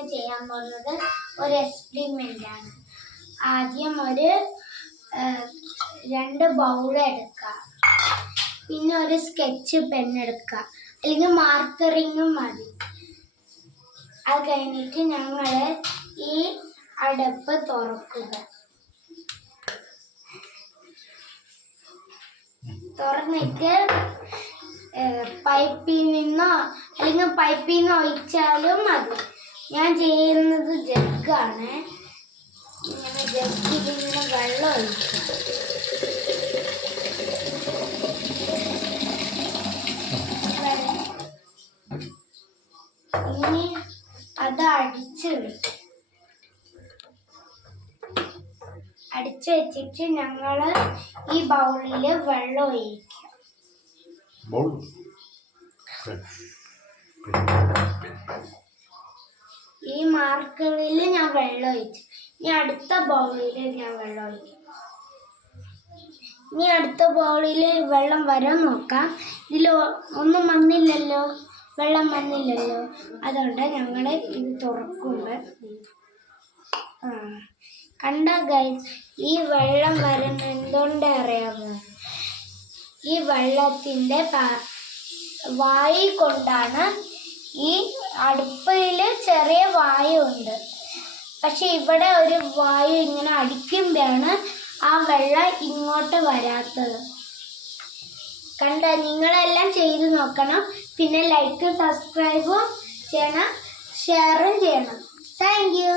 ഞങ്ങൾ ചെയ്യാൻ പോകുന്നത് ഒരു എക്സ്പെരിമെൻ്റ് ആണ്. ആദ്യം ഒരു 2 ബൗൾ എടുക്കുക, പിന്നെ ഒരു സ്കെച്ച് പെൻ എടുക്കുക, അല്ലെങ്കിൽ മാർക്കറിങ്ങും മതി. അത് കഴിഞ്ഞിട്ട് ഞങ്ങൾ ഈ അടപ്പ് തുറക്കുക. തുറന്നിട്ട് പൈപ്പിൽ നിന്നോ അല്ലെങ്കിൽ പൈപ്പിൽ നിന്ന് ഒഴിച്ചാലും മതി. ഞാൻ ചെയ്യുന്നത് ജഗ്ഗാണ്. ഇങ്ങനെ ജഗ്ഗിൽ നിന്ന് വെള്ളം ഒഴിക്കും. ഇനി അത് അടിച്ചു വെച്ചിട്ട് ഞങ്ങൾ ഈ ബൗളിൽ വെള്ളം ഒഴിക്കും. ഈ മാർക്കറിൽ ഞാൻ വെള്ളം ഒഴിച്ചു. ഇനി അടുത്ത ബൗളിൽ ഞാൻ വെള്ളം ഒഴിക്കും. ഇനി അടുത്ത ബൗളിൽ വെള്ളം വരാൻ നോക്കാം. ഇതിൽ ഒന്നും വന്നില്ലല്ലോ, വെള്ളം വന്നില്ലല്ലോ. അതുകൊണ്ട് ഞങ്ങൾ ഇത് തുറക്കുമ്പോൾ കണ്ട ഗൈസ്, ഈ വെള്ളം വരുന്ന എന്തുകൊണ്ട് അറിയാമോ? ഈ വെള്ളത്തിൻ്റെ വായു കൊണ്ടാണ്. ഈ അടുപ്പിൽ ചെറിയ വായു ഉണ്ട്, പക്ഷെ ഇവിടെ ഒരു വായു ഇങ്ങനെ അടിക്കുമ്പോഴാണ് ആ വെള്ളം ഇങ്ങോട്ട് വരാത്തത്. കണ്ട, നിങ്ങളെല്ലാം ചെയ്ത് നോക്കണം. പിന്നെ ലൈക്ക് സബ്സ്ക്രൈബും ചെയ്യണം, ഷെയറും ചെയ്യണം. Thank you.